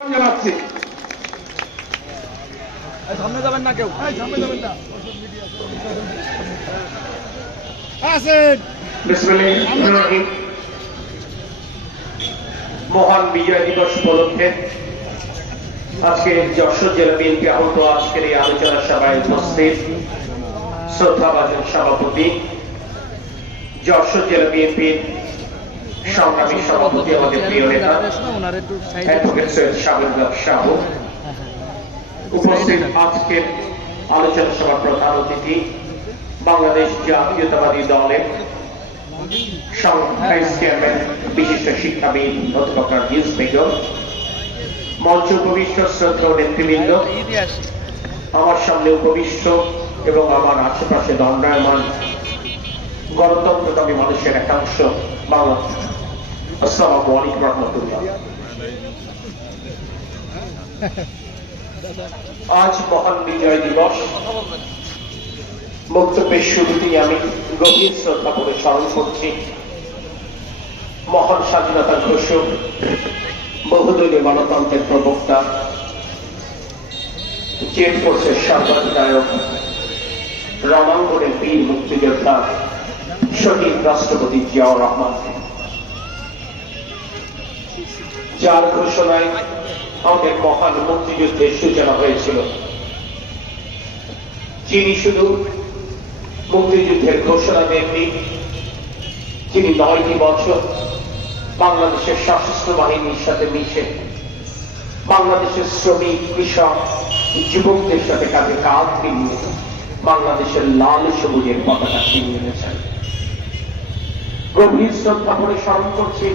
জানাচ্ছি। সামনে যাবেন না কেউ? সামনে যাবেন না। মহান বিজয় দিবস উপলক্ষে আজকে যশোর জেলা বিএনপি আহত আজকের এই আলোচনা সভায় উপস্থিত শ্রদ্ধাভাজন সভাপতি যশোর জেলা বিএনপির সভাপতি আমাদের প্রিয় নেতা উপস্থিত আজকের আলোচনা সভার প্রধান অতিথি, বাংলাদেশ জাতীয়তাবাদী দলের চেয়ারম্যান বিশিষ্ট শিক্ষাবিদ, অধ্যাপক বেগম মঞ্চ উপবিষ্ট শ্রদ্ধা নেতৃবৃন্দ, আমার সামনে উপবিষ্ট এবং আমার আশেপাশে দণ্ডায়মান গণতন্ত্রকামী মানুষের একাংশ বাংলা আসসালামু আলাইকুম রহমতুল্লাহ। আজ মহান বিজয় দিবস। বক্তব্যের শুরুতেই আমি গভীর শ্রদ্ধা করে স্মরণ করছি। মহান স্বাধীনতার ঘোষক, বহুদলীয় গণতন্ত্রের প্রবক্তা জেট ফোর্সের সর্বাধিনায়ক রণাঙ্গনের বীর মুক্তিযোদ্ধা, শহীদ রাষ্ট্রপতি জিয়াউর রহমান। যার ঘোষণায় আমাদের মহান মুক্তিযুদ্ধের সূচনা হয়েছিল। যিনি শুধু মুক্তিযুদ্ধের ঘোষণা দেননি, তিনি নয়টি বছর বাংলাদেশের সশস্ত্র বাহিনীর সাথে মিশে বাংলাদেশের শ্রমিক, কৃষক, যুবকদের সাথে কাঁধে কাঁধ মিলিয়ে বাংলাদেশের লাল সবুজের পতাকা ছিনিয়ে এনেছেন। গভীর শ্রদ্ধা করে স্মরণ করছি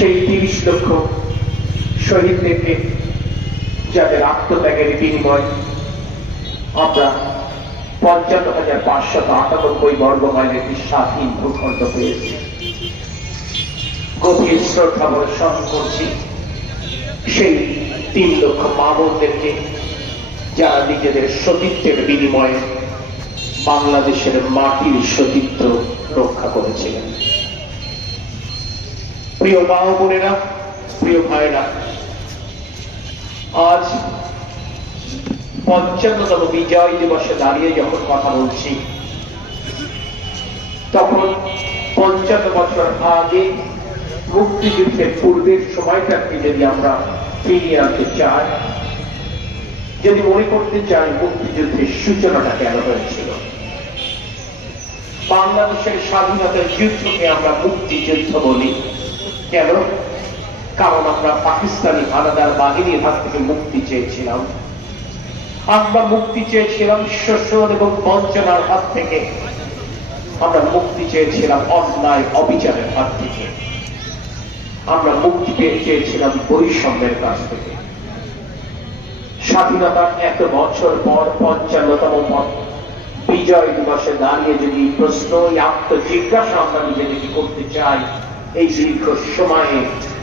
সেই তিরিশ লক্ষ শহীদদেরকে যাদের আত্মত্যাগের বিনিময় আমরা পঞ্চান্ন হাজার পাঁচশত আটানব্বই বর্গ মাইল একটি স্বাধীন ভূখণ্ড পেয়েছি। গভীর শ্রদ্ধা স্মরণ করছি সেই তিন লক্ষ মানবদেরকে যারা নিজেদের সতীত্বের বিনিময়ে বাংলাদেশের মাটির সতীত্ব রক্ষা করেছিলেন। প্রিয় মা বোনেরা প্রিয় ভাইরা আজ পঞ্চান্নতম বিজয় দিবসে দাঁড়িয়ে যখন কথা বলছি, তখন পঞ্চান্ন বছর আগে মুক্তিযুদ্ধের পূর্বের সময়টাকে যদি আমরা ফিরিয়ে আনতে চাই, যদি মনে করতে চাই মুক্তিযুদ্ধের সূচনাটা কেন হয়েছিল, বাংলাদেশের স্বাধীনতার যুদ্ধকে আমরা মুক্তিযুদ্ধ বলি। কেন? কারণ আমরা পাকিস্তানি হানাদার বাহিনীর হাত থেকে মুক্তি চেয়েছিলাম। আমরা মুক্তি চেয়েছিলাম শোষণ এবং বঞ্চনার হাত থেকে। আমরা মুক্তি চেয়েছিলাম অন্যায় অবিচারের হাত থেকে। আমরা মুক্তি পেয়ে চেয়েছিলাম বৈষম্যের কাছ থেকে। স্বাধীনতার এত বছর পর পঞ্চান্নতম পর বিজয় দিবসে দাঁড়িয়ে যদি প্রশ্ন আত্মজিজ্ঞাসা আমরা নিজেদেরকে করতে চাই এই দীর্ঘ সময়ে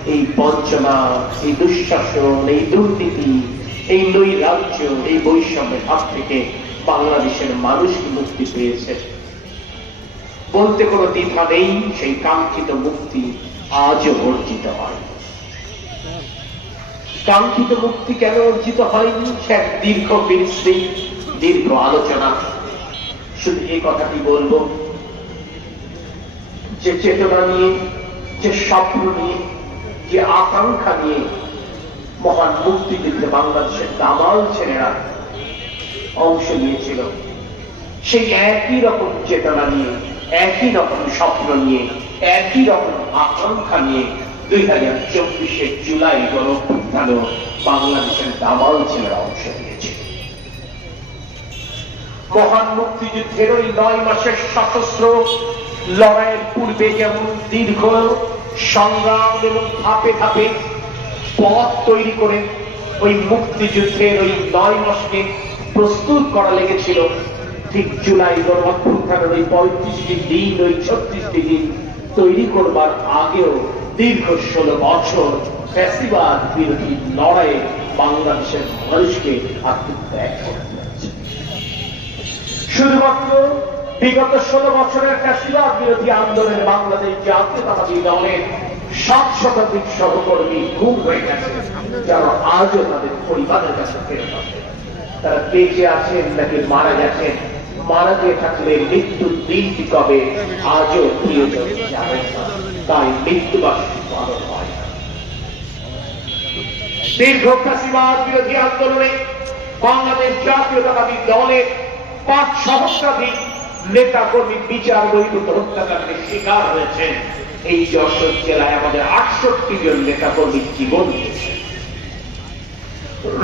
এই বঞ্চনা এই দুঃশাসন, এই দুর্নীতি, এই নৈরাজ্য, এই বৈষম্যের হাত থেকে বাংলাদেশের মানুষ কি মুক্তি পেয়েছে? বলতে কোনো দ্বিধা নেই, সেই কাঙ্ক্ষিত মুক্তি আজও অর্জিত হয়। কাঙ্ক্ষিত মুক্তি কেন অর্জিত হয়নি? সে এক দীর্ঘ বিস্তৃতি, দীর্ঘ আলোচনা। শুধু এই কথাটি বলব যে চেতনা নিয়ে যে স্বপ্ন নিয়ে, যে আকাঙ্ক্ষা নিয়ে মহান মুক্তিযুদ্ধে বাংলাদেশের দামাল ছেলেরা অংশ নিয়েছিল, সেই একই রকম চেতনা নিয়ে, একই রকম স্বপ্ন নিয়ে, একই রকম আকাঙ্ক্ষা নিয়ে দুই হাজার চব্বিশের জুলাই গণঅভ্যুত্থানও বাংলাদেশের দামাল ছেলেরা অংশ নিয়েছে। মহান মুক্তিযুদ্ধের ওই নয় মাসের সশস্ত্র লড়াইয়ের পূর্বে যেমন দীর্ঘ সংগ্রাম এবং ধাপে ধাপে পথ তৈরি করে ওই মুক্তিযুদ্ধের ওই নয় মাসকে প্রস্তুত করা লেগেছিল, ঠিক জুলাই গণঅভ্যুত্থানের ওই পঁয়ত্রিশটি দিন, ওই ছত্রিশটি দিন তৈরি করবার আগেও দীর্ঘ ষোলো বছর ফ্যাসিবাদ বিরোধী লড়াইয়ে বাংলাদেশের মানুষকে আত্মত্যাগ করতে শুধুমাত্র বিগত ষোলো বছরের ফ্যাসিবাদ বিরোধী আন্দোলনে বাংলাদেশ জাতীয়তাবাদী দলের সাত শতাধিক সহকর্মী গুম হয়ে গেছে, যারা আজও তাদের পরিবারের কাছে ফেরত আসে। তারা বেঁচে আছেন নাকি মারা গেছেন? মারা গিয়ে থাকলে মৃত্যুর দিনটি কবে আজও প্রিয়জন জানেন তাই মৃত্যুবার্ষিকী পালন হয় দীর্ঘ ফাঁসিবাদ বিরোধী আন্দোলনে বাংলাদেশ জাতীয়তাবাদী দলের পাঁচ সহস্রাধিক নেতা কর্মী বিচার বহির্ভূত হত্যাকাণ্ডের শিকার হয়েছেন। এই যশোর জেলায় আমাদের আটষট্টি জন নেতা কর্মী জীবন দিয়েছে।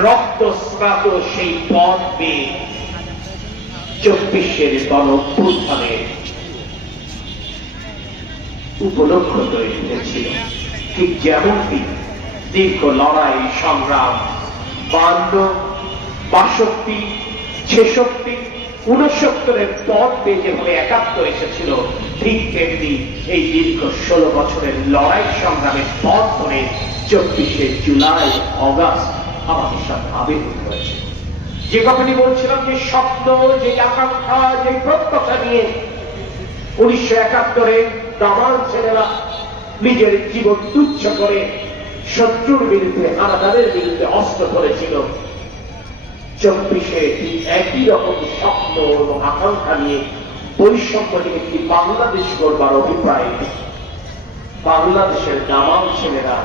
রক্তস্নাত সেই পথ বেয়ে চব্বিশের গণপুত্থানের উপলক্ষ তৈরি হয়েছিল। ঠিক যেমনটি দীর্ঘ লড়াই, সংগ্রাম, বান্ন, বাষট্টি, ছেষট্টি উনসত্তরের পর দিয়ে যেভাবে একাত্তর এসেছিল। ঠিক তেমনি এই দীর্ঘ ষোলো বছরের লড়াই সংগ্রামের পথ ধরে চব্বিশে জুলাই, অগাস্ট আমাদের সাথে আবির্ভূত হয়েছে যে কথাটি বলছিলাম, যে স্বপ্ন, যে আকাঙ্ক্ষা, যে প্রত্যাশা নিয়ে উনিশশো একাত্তরে দামাল ছেলেরা নিজের জীবন তুচ্ছ করে শত্রুর বিরুদ্ধে হানাদারের বিরুদ্ধে অস্ত্র করেছিল চব্বিশে ঠিক একই রকম স্বপ্ন এবং আকাঙ্ক্ষা নিয়ে বৈষম্যহীন একটি বাংলাদেশ গড়বার অভিপ্রায়। বাংলাদেশের দামাল ছেলেরা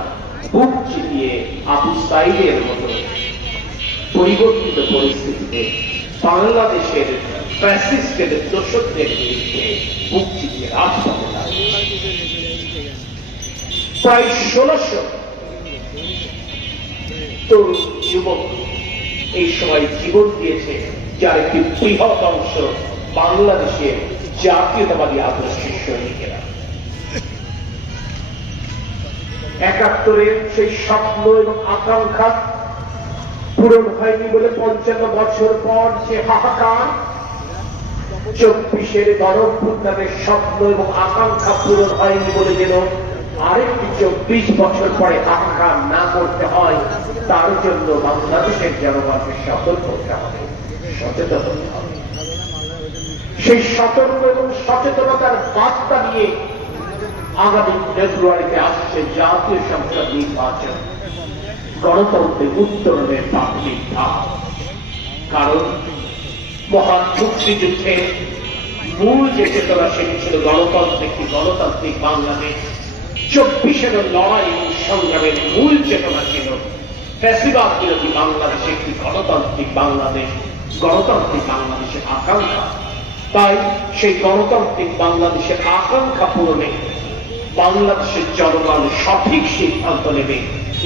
বুক চিপিয়ে আবু সাইদের মতো পরিবর্তিত পরিস্থিতিতে বাংলাদেশের ফ্যাসিস্টের দোষকদের বিরুদ্ধে বুক চিপিয়ে রাজপথে প্রায় ষোলশো তরুণ যুবক এই সময় জীবন দিয়েছে যার একটি বৃহৎ অংশ বাংলাদেশের জাতীয়তাবাদী আদর্শের সৈনিকেরা। একাত্তরের সেই স্বপ্ন এবং আকাঙ্ক্ষা পূরণ হয়নি বলে পঞ্চান্ন বছর পর যে হাহাকার। চব্বিশের গণভ্যুত্থানের স্বপ্ন এবং আকাঙ্ক্ষা পূরণ হয়নি বলে যেন আরেকটি চব্বিশ বছর পরে হাহাকার না করতে হয়। তার জন্য বাংলাদেশের জনগণকে সতর্ক হতে হবে। সচেতন হতে হবে। সেই সতর্ক এবং সচেতনতার বার্তা নিয়ে আগামী ফেব্রুয়ারিতে আসছে জাতীয় সংসদ নির্বাচন। গণতন্ত্রের উত্তরণের প্রাথমিক ধাপ। কারণ মহান মুক্তিযুদ্ধের মূল যে চেতনা সেটি ছিল গণতন্ত্র একটি গণতান্ত্রিক বাংলাদেশ। চব্বিশের লড়াই সংগ্রামের মূল চেতনা ছিল ফ্যাসিবাদ বিরোধী বাংলাদেশ একটি গণতান্ত্রিক বাংলাদেশ, গণতান্ত্রিক বাংলাদেশের আকাঙ্ক্ষা। তাই সেই গণতান্ত্রিক বাংলাদেশের আকাঙ্ক্ষা পূরণে বাংলাদেশের জনগণ সঠিক সিদ্ধান্ত নেবে,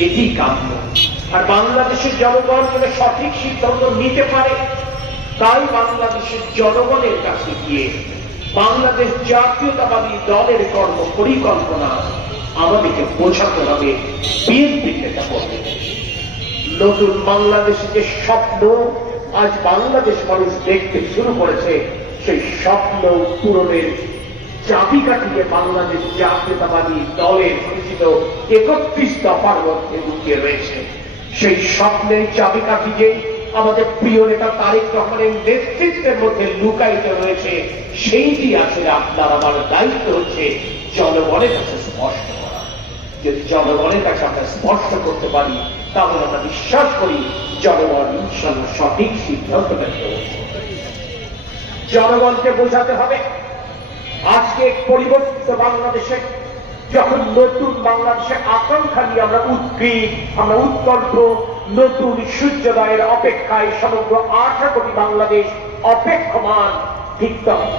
এটি কাম্য। আর বাংলাদেশের জনগণ যেন সঠিক সিদ্ধান্ত নিতে পারে, তাই বাংলাদেশের জনগণের কাছে গিয়ে বাংলাদেশ জাতীয়তাবাদী দলের কর্ম পরিকল্পনা আমাদেরকে বোঝাতে হবে বিএনপি এটা করবে নতুন বাংলাদেশে যে স্বপ্ন, আজ বাংলাদেশ মানুষ দেখতে শুরু করেছে সেই স্বপ্ন পূরণের চাবিকাঠিকে বাংলাদেশ জাতীয়তাবাদী দলের পরিচিত একত্রিশ দফার মধ্যে লুকিয়ে রয়েছে। সেই স্বপ্নের চাবিকাঠি যে আমাদের প্রিয় নেতা তারেক রহমানের নেতৃত্বের মধ্যে লুকায়িত রয়েছে সেইটি আসলে আপনার, আমার দায়িত্ব হচ্ছে জনগণের কাছে স্পষ্ট করা। যদি জনগণের কাছে আমরা স্পষ্ট করতে পারি তাহলে আমরা বিশ্বাস করি জনগণ ইনশাল্লাহ সঠিক সিদ্ধান্ত নেবে। জনগণকে বোঝাতে হবে, আজকে পরিবর্তিত বাংলাদেশে যখন নতুন বাংলাদেশের আকাঙ্ক্ষা নিয়ে আমরা উদ্গ্রীব, আমরা উৎকণ্ঠ, নতুন সূর্যোদয়ের অপেক্ষায় সমগ্র আশা কোটি বাংলাদেশ অপেক্ষমান, ঠিক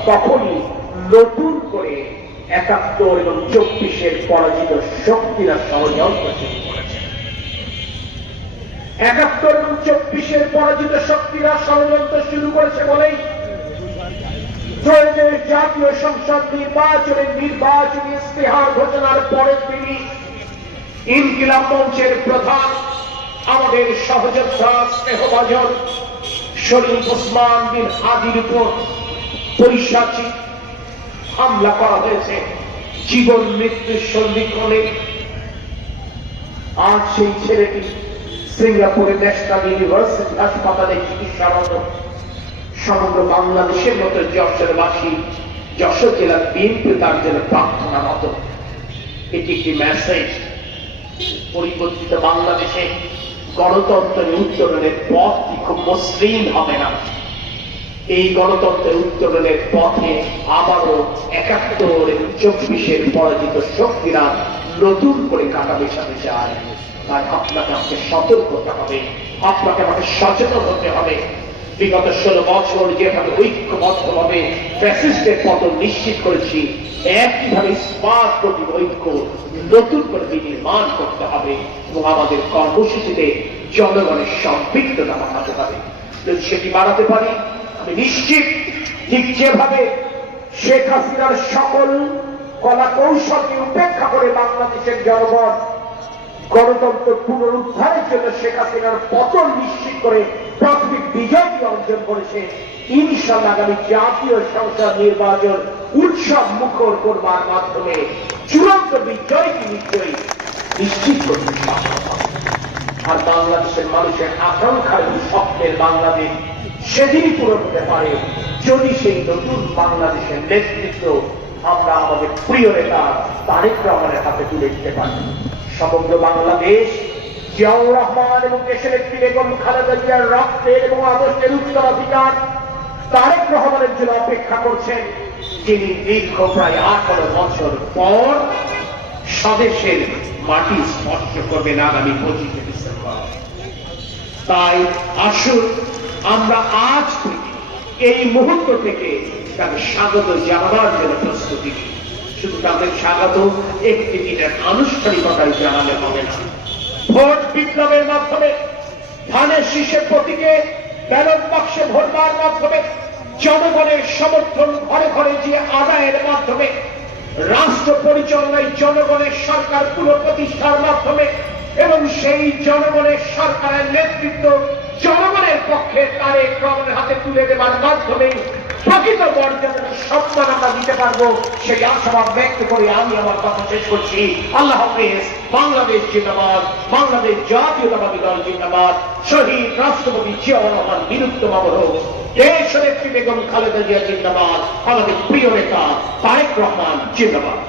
তখনই নতুন করে একাত্তর এবং চব্বিশের পরাজিত শক্তিরা ষড়যন্ত্র একাত্তর চব্বিশের পরাজিত শক্তিরা ষড়যন্ত্র শুরু করেছে বলেই ত্রয়োদশ জাতীয় সংসদ নির্বাচনের নির্বাচনী ইস্তেহার ঘোষণার পরের দিনই ইনকিলাব মঞ্চের প্রধান, আমাদের সহযোদ্ধা স্নেহভাজন শরীফ ওসমান বিন হাদির উপর পৈশাচিক হামলা করা হয়েছে। জীবন মৃত্যুর সন্ধিক্ষণে আজ সেই ছেলেটি সিঙ্গাপুরের ন্যাশনাল ইউনিভার্সিটি হাসপাতালে চিকিৎসারত সমগ্র বাংলাদেশের মতো যশোরবাসী, যশোর জেলার বিএনপি তার জন্য প্রার্থনা মতো। এটি একটি মেসেজ পরিবর্তিত বাংলাদেশে গণতন্ত্রের উত্তরণের পথটি খুব মসৃণ হবে না? এই গণতন্ত্রের উত্তরণের পথে আবারও একাত্তর চব্বিশের পরাজিত শক্তিরা নতুন করে কাটা বেসাতে চায় তাই আপনাকে আমাকে সতর্ক হতে হবে আপনাকে আমাকে সচেতন হতে হবে। বিগত ষোলো বছর যেভাবে ঐক্যবদ্ধভাবে ফ্যাসিস্টের পতন নিশ্চিত করেছি, একইভাবে স্মার্ট প্রতি ঐক্য নতুন করে বিনির্মাণ করতে হবে এবং আমাদের কর্মসূচিতে জনগণের সম্পৃক্ততা বাড়াতে হবে। যদি সেটি বাড়াতে পারি, আমি নিশ্চিত ঠিক যেভাবে শেখ হাসিনার সকল কলা কৌশলকে উপেক্ষা করে বাংলাদেশের জনগণ গণতন্ত্র পুনরুদ্ধারের জন্য শেখ হাসিনার পতন নিশ্চিত করে প্রাথমিক বিজয়টি অর্জন করেছে। ইনশাল্লাহ আগামী জাতীয় সংসদ নির্বাচন উৎসব মুখর করবার মাধ্যমে চূড়ান্ত বিজয়টি নিশ্চয়ই নিশ্চিত করতে আর বাংলাদেশের মানুষের আকাঙ্ক্ষার এবং স্বপ্নের বাংলাদেশ সেদিনই পূরণ হতে পারে যদি সেই নতুন বাংলাদেশের নেতৃত্ব আমরা আমাদের প্রিয় নেতা তারেক রহমানের হাতে তুলে দিতে পারি। সমগ্র বাংলাদেশ, জিয়াউর রহমান এবং দেশের একটি বেগম খালেদা জিয়ার রক্তের এবং আদর্শের উত্তরাধিকার তারেক রহমানের জন্য অপেক্ষা করছেন যিনি দীর্ঘ প্রায় আঠারো বছর পর স্বদেশের মাটি স্পর্শ করবেন আগামী পঁচিশে ডিসেম্বর তাই আসুন আমরা আজ থেকে এই মুহূর্ত থেকে তাকে স্বাগত জানাবার জন্য প্রস্তুতি নিই। শুধু তাদের স্বাগত। একটি দিনের আনুষ্ঠানিকতায় জানালে হবে না। ভোট বিপ্লবের মাধ্যমে ধানের শীষের প্রতীকে ব্যালট বাক্সে ভোটবার মাধ্যমে জনগণের সমর্থন ঘরে ঘরে যে আদায়ের মাধ্যমে রাষ্ট্র পরিচালনায় জনগণের সরকার পুনঃপ্রতিষ্ঠার মাধ্যমে এবং সেই জনগণের সরকারের নেতৃত্ব জনগণের পক্ষে তারেক রহমানের হাতে তুলে দেওয়ার মাধ্যমে প্রকৃত মর্যাদা সম্মান আমরা দিতে পারব, সেই আশাবাদ ব্যক্ত করে আমি আমার কথা শেষ করছি। আল্লাহ হাফেজ, বাংলাদেশ জিন্দাবাদ, বাংলাদেশ জাতীয়তাবাদী দল জিন্দাবাদ, শহীদ রাষ্ট্রপতি জিয়াউর রহমান বীরুত্তম হোক। দেশ নেত্রী বেগম খালেদা জিয়া জিন্দাবাদ, আমাদের প্রিয় নেতা তারেক রহমান জিন্দাবাদ।